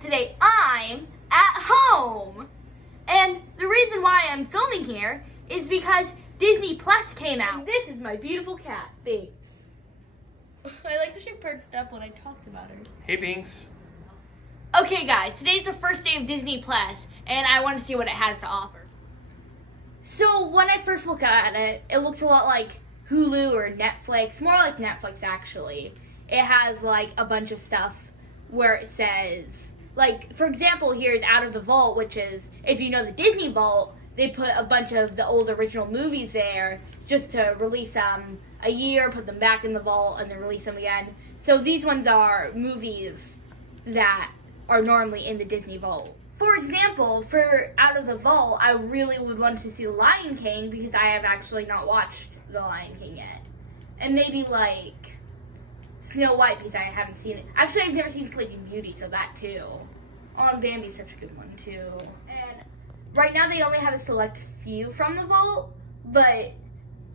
today I'm at home. And the reason why I'm filming here is because Disney Plus came out. This is my beautiful cat, Binks. I like how she perked up when I talked about her. Hey, Binks. Okay, guys, today's the first day of Disney Plus, and I want to see what it has to offer. So when I first look at it, it looks a lot like Hulu or Netflix, more like Netflix actually. It has like a bunch of stuff where it says, like, for example, here's Out of the Vault, which is, if you know the Disney Vault, they put a bunch of the old original movies there just to release them a year, put them back in the vault, and then release them again. So these ones are movies that are normally in the Disney Vault. For example, for Out of the Vault, I really would want to see The Lion King because I have actually not watched The Lion King yet. And maybe like Snow White because I haven't seen it. Actually, I've never seen Sleeping Beauty, so that too. Oh, and Bambi's such a good one too. And right now they only have a select few from the Vault, but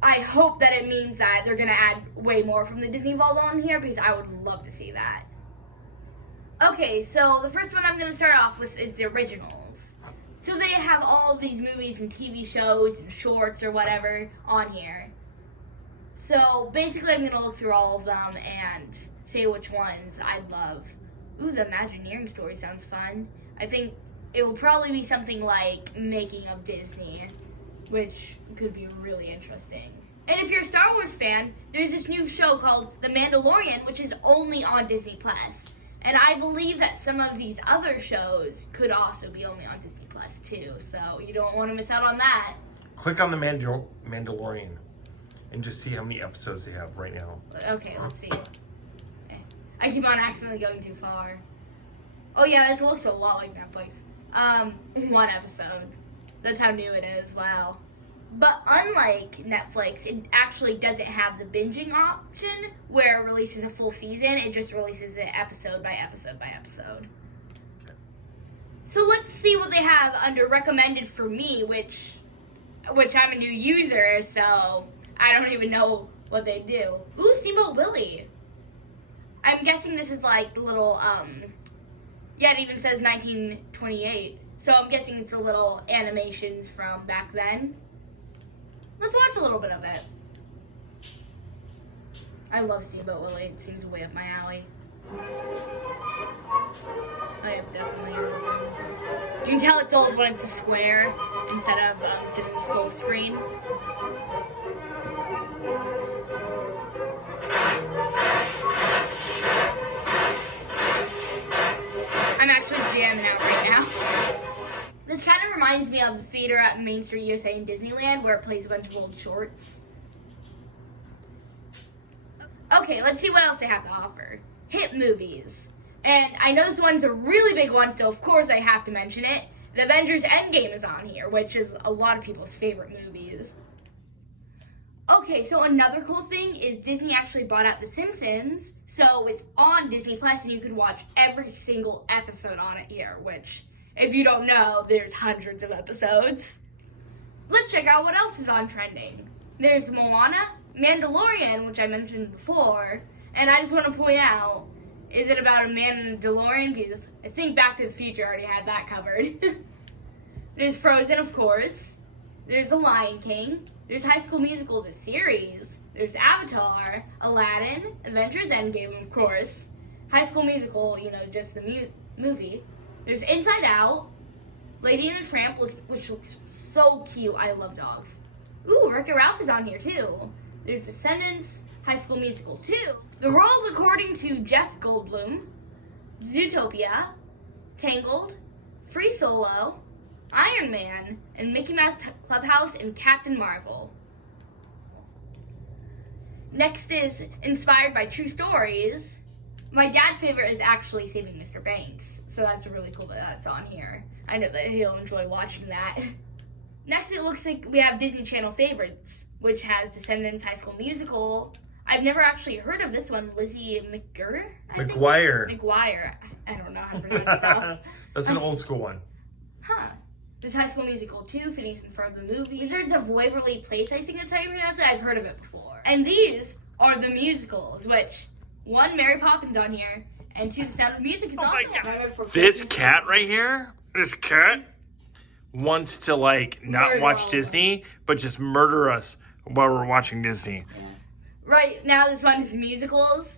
I hope that it means that they're going to add way more from the Disney Vault on here because I would love to see that. Okay, so the first one I'm going to start off with is the originals. So they have all of these movies and TV shows and shorts or whatever on here. So basically I'm going to look through all of them and say which ones I'd love. Ooh, the Imagineering story sounds fun. I think it will probably be something like Making of Disney, which could be really interesting. And if you're a Star Wars fan, there's this new show called The Mandalorian, which is only on Disney Plus. And I believe that some of these other shows could also be only on Disney Plus too, so you don't want to miss out on that. Click on the Mandalorian and just see how many episodes they have right now. Okay, let's see. I keep on accidentally going too far. Oh yeah, this looks a lot like Netflix. One episode. That's how new it is, wow. But unlike Netflix, it actually doesn't have the binging option where it releases a full season. It just releases it episode by episode by episode. So let's see what they have under recommended for me, which I'm a new user, so I don't even know what they do. Ooh, Steamboat Willie. I'm guessing this is like the little, yeah, it even says 1928. So I'm guessing it's a little animations from back then. Let's watch a little bit of it. I love Steamboat Willie. It seems way up my alley. I am definitely You can tell it's old when it's a square instead of fitting full screen. I'm actually jamming out right now. This kind of reminds me of the theater at Main Street USA in Disneyland where it plays a bunch of old shorts. Okay, let's see what else they have to offer. Hit movies. And I know this one's a really big one, so of course I have to mention it. The Avengers Endgame is on here, which is a lot of people's favorite movies. Okay, so another cool thing is Disney actually bought out The Simpsons, so it's on Disney Plus and you can watch every single episode on it here, which, if you don't know, there's hundreds of episodes. Let's check out what else is on trending. There's Moana, Mandalorian, which I mentioned before, and I just want to point out, is it about a man in a DeLorean? Because I think Back to the Future already had that covered. There's Frozen, of course. There's The Lion King. There's High School Musical, the series. There's Avatar, Aladdin, Avengers Endgame, of course. High School Musical, you know, just the movie. There's Inside Out, Lady and the Tramp, which looks so cute. I love dogs. Ooh, Wreck-It Ralph is on here too. There's Descendants, High School Musical 2, The World According to Jeff Goldblum, Zootopia, Tangled, Free Solo, Iron Man, and Mickey Mouse Clubhouse and Captain Marvel. Next is Inspired by True Stories. My dad's favorite is actually Saving Mr. Banks, so that's really cool that that's on here. I know that he'll enjoy watching that. Next, it looks like we have Disney Channel favorites, which has Descendants, High School Musical. I've never actually heard of this one, Lizzie McGuire? McGuire. I don't know how to pronounce stuff. That's an old school one. Huh. There's High School Musical 2, Phineas and Ferb the movie. Wizards of Waverly Place, I think that's how you pronounce it. I've heard of it before. And these are the musicals, which, one, Mary Poppins on here, And To the Sound of Music is Oh also my on God. Nightmare Before This Christmas. cat right here, this cat wants to like not Murder watch all of Disney, but just murder us while we're watching Disney. Yeah. Right now, this one is musicals.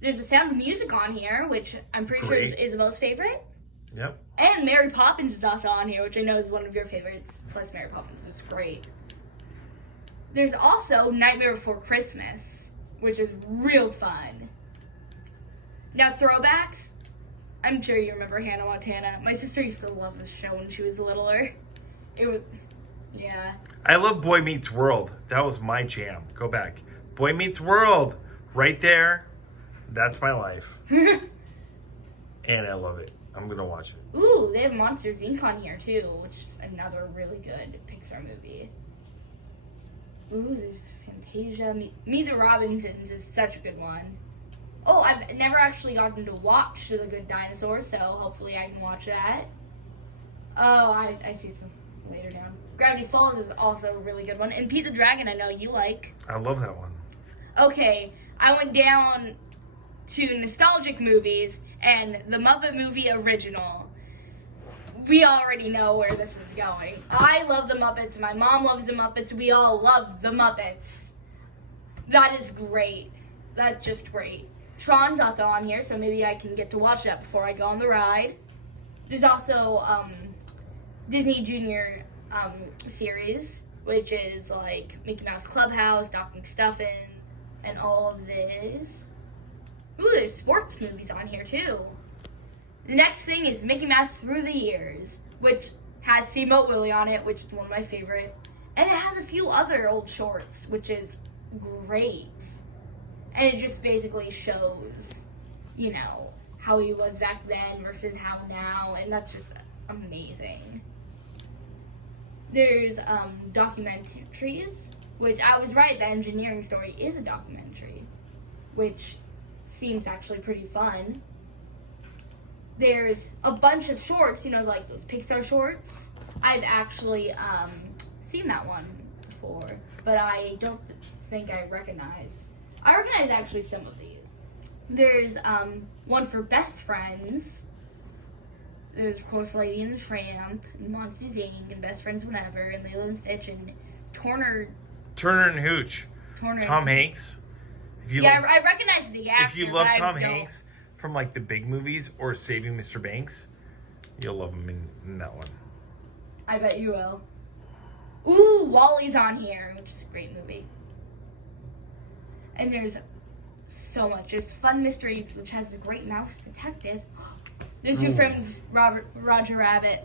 There's The Sound of Music on here, which I'm pretty sure is Great. Isabel's favorite. Yep. And Mary Poppins is also on here, which I know is one of your favorites. Plus, Mary Poppins is great. There's also Nightmare Before Christmas, which is real fun. Now, throwbacks. I'm sure you remember Hannah Montana. My sister used to love this show when she was littler. It was, yeah. I love Boy Meets World. That was my jam. Go back. Boy Meets World. Right there. That's my life. And I love it. I'm going to watch it. Ooh, they have Monsters Inc. on here too, which is another really good Pixar movie. Ooh, there's Fantasia. Meet the Robinsons is such a good one. Oh, I've never actually gotten to watch The Good Dinosaur, so hopefully I can watch that. Oh, I see some later down. Gravity Falls is also a really good one. And Pete the Dragon, I know you like. I love that one. Okay, I went down to nostalgic movies, and the Muppet Movie original. We already know where this is going. I love the Muppets. My mom loves the Muppets. We all love the Muppets. That is great. That's just great. Tron's also on here, so maybe I can get to watch that before I go on the ride. There's also Disney Junior series, which is like Mickey Mouse Clubhouse, Doc McStuffins, and all of this. Ooh, there's sports movies on here too. The next thing is Mickey Mouse Through the Years, which has Steamboat Willie on it, which is one of my favorite. And it has a few other old shorts, which is great. And it just basically shows, you know, how he was back then versus how now, and that's just amazing. There's documentaries, which I was right, the Engineering Story is a documentary, which seems actually pretty fun. There's a bunch of shorts, you know, like those Pixar shorts. I've actually seen that one before, but I don't think I recognize actually some of these. There's one for Best Friends. There's, of course, Lady and the Tramp, and Monsters Inc., and Best Friends Whenever, and Lilo and Stitch, and Turner and Hooch. Tom Hanks. I recognize the actor. If you love but Tom I don't. Hanks from like the big movies or Saving Mr. Banks, you'll love him in that one. I bet you will. Ooh, Wally's on here, which is a great movie. And there's so much. There's Fun Mysteries, which has the Great Mouse Detective. There's Who Framed Roger Rabbit.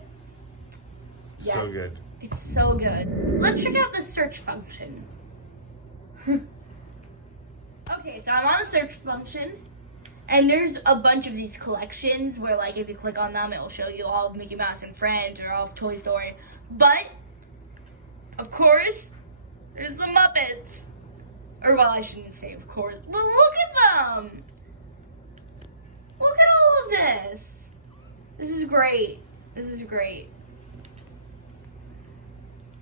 So Yes. good. It's so good. Let's check out the search function. Okay, so I'm on the search function, and there's a bunch of these collections where, like, if you click on them, it'll show you all of Mickey Mouse and Friends or all of Toy Story. But, of course, there's the Muppets. Or, well, I shouldn't say of course, but look at them! Look at all of this! This is great. This is great.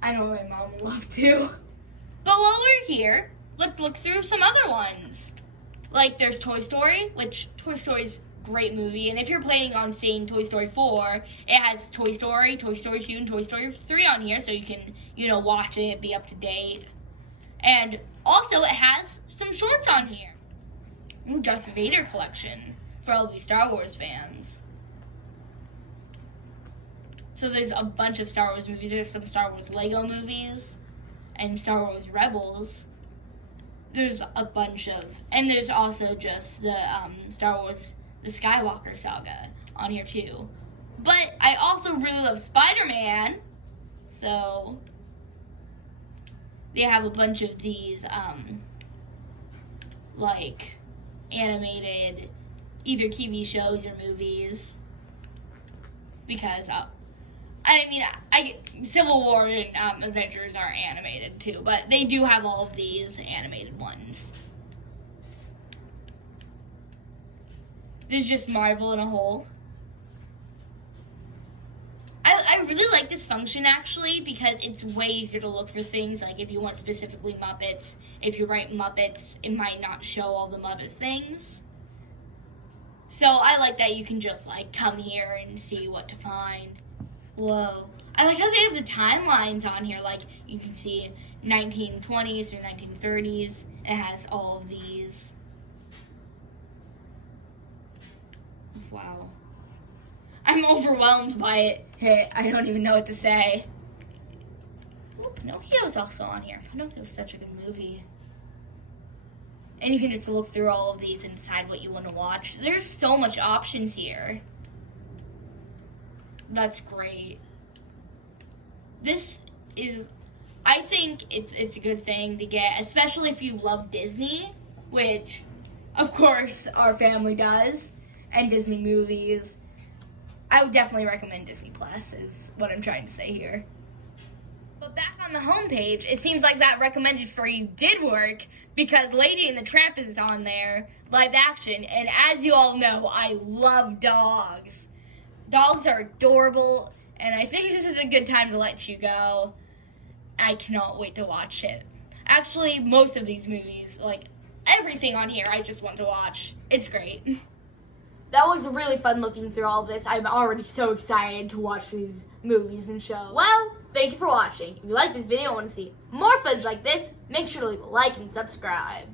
I know my mom will love to. But while we're here, let's look through some other ones. Like, there's Toy Story, which Toy Story's a great movie. And if you're planning on seeing Toy Story 4, it has Toy Story, Toy Story 2, and Toy Story 3 on here, so you can, you know, watch it, be up to date. And also, it has some shorts on here. Ooh, Darth Vader collection for all of you Star Wars fans. So there's a bunch of Star Wars movies. There's some Star Wars Lego movies and Star Wars Rebels. There's a bunch of, and there's also just the Star Wars, the Skywalker saga on here too. But I also really love Spider-Man, so they have a bunch of these, like, animated, either TV shows or movies, because, I mean, Civil War and Avengers are animated too, but they do have all of these animated ones. There's just Marvel in a whole. I really like this function, actually, because it's way easier to look for things. Like, if you want specifically Muppets, if you write Muppets, it might not show all the Muppets things. So I like that you can just like come here and see what to find. Whoa. I like how they have the timelines on here. Like you can see 1920s through 1930s. It has all of these. Wow. I'm overwhelmed by it. Hey, I don't even know what to say. Ooh, Pinocchio's also on here. Pinocchio's such a good movie. And you can just look through all of these and decide what you want to watch. There's so much options here. That's great. This is, I think it's a good thing to get, especially if you love Disney, which, of course, our family does, and Disney movies. I would definitely recommend Disney Plus, is what I'm trying to say here. But back on the homepage, it seems like that recommended for you did work, because Lady and the Tramp is on there, live action, and as you all know, I love dogs. Dogs are adorable, and I think this is a good time to let you go. I cannot wait to watch it. Actually, most of these movies, like everything on here, I just want to watch. It's great. That was really fun looking through all this. I'm already so excited to watch these movies and shows. Well, thank you for watching. If you liked this video and want to see more footage like this, make sure to leave a like and subscribe.